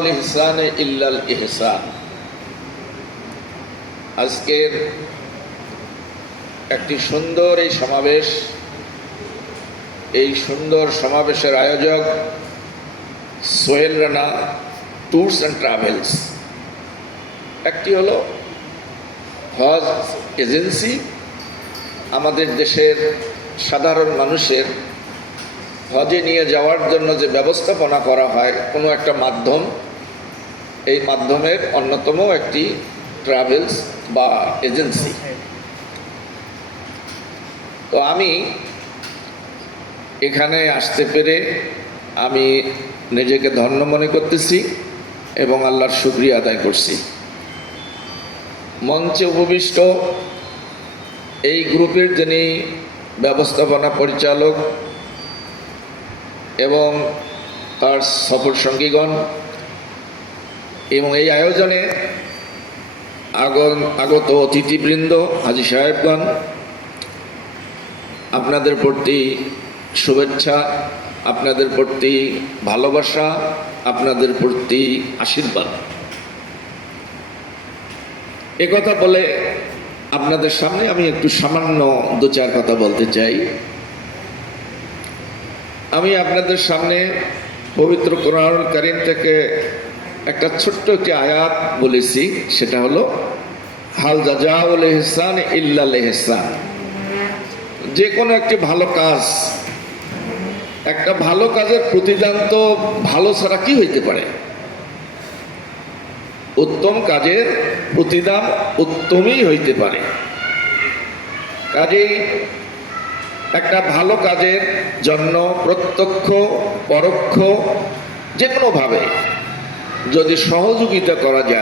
জাযাউল ইহসানি ইল্লাল ইহসান। আজকের একটি সুন্দর এই সমাবেশ, এই সুন্দর সমাবেশের আয়োজক Sohel Rana tours and travels. একটি হলো হজ এজেন্সি, আমাদের দেশের সাধারণ মানুষের হজে নিয়ে যাওয়ার জন্য যে ব্যবস্থাপনা করা হয় কোনো একটা মাধ্যম, এই মাধ্যমের অন্যতম একটি ট্রাভেলস বা এজেন্সি। তো আমি এখানে আসতে পেরে আমি নিজেকে ধন্য মনে করতেছি এবং আল্লাহর শুকরিয়া আদায় করছি। মঞ্চে উপবিষ্ট এই গ্রুপের যিনি ব্যবস্থাপনা পরিচালক এবং তার সফর সঙ্গীগণ এবং এই আয়োজনে আগত অতিথিবৃন্দ, হাজী সাহেবগণ, আপনাদের প্রতি শুভেচ্ছা, আপনাদের প্রতি ভালোবাসা, আপনাদের প্রতি আশীর্বাদ। একথা বলে আপনাদের সামনে আমি একটু সামান্য দু চার কথা বলতে চাই। আমি আপনাদের সামনে পবিত্র কোরআনুল কারীম থেকে একটা ছোট্ট একটি আয়াত বলেছি, সেটা হলো হাল জাযাউল ইহসান ইল্লাল ইহসান। যে কোনো একটি ভালো কাজ, একটা ভালো কাজের প্রতিদান তো ভালো ছাড়া কি হইতে পারে? উত্তম কাজের প্রতিদান উত্তমই হইতে পারে। কাজেই একটা ভালো কাজের জন্য প্রত্যক্ষ পরোক্ষ যে কোনোভাবে যদি সহযোগিতা করা যায়